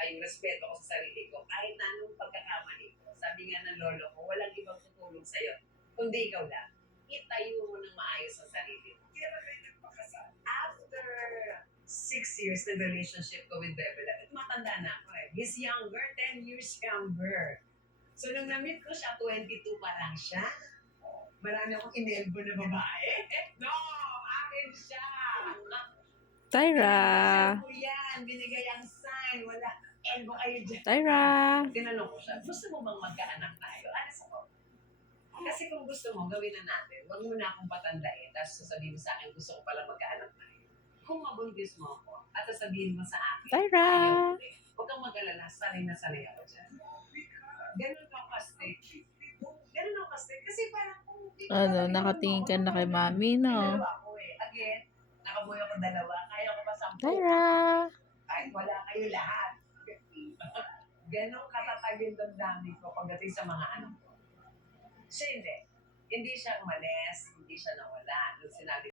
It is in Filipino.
saka yung respeto ko sa sarili ko, kahit na anong pagkakamali ko. Sabi nga ng lolo ko, walang ibang tutulong sa'yo, kundi ikaw lang. Itayo mo ng maayos ang sarili mo. Kaya kayo nagpakasal. After 6 years na relationship ko with Bebela, matanda na ako eh. He's younger, 10 years younger. So nung na-meet ko siya, 22 pa lang siya. Marami akong inelbo na babae. No, akin siya. Tyra. Yan, binigay ang sign. Wala, elbow kayo dyan. Tyra. Tinanong ko siya, gusto mo bang magkaanak tayo? Ano sa ko? Kasi kung gusto mo, gawin na natin. Huwag mo na akong patandain. Tapos sasabihin mo sa akin, gusto ko pala magkaanak tayo. Kung mabuntis mo ako, at sasabihin mo sa akin, Tyra. ayaw ko eh. Huwag kang mag-alala, sanay na sanay ako dyan. Ganun ako ka-straight. Ganun ako ka-straight. Kasi parang kung hindi ko Ano, talaga nakatingin ka yung na kay mami, may no? dalawa ako eh. Again, nakabuhay ako dalawa. Kaya ko pa 10. Tyra. Kahit wala kayo lahat. Ganon katatag yung damdamin ko pagdating sa mga anak ko. Siya hindi. Hindi siya umalis, hindi siya nawala. Nung sinabi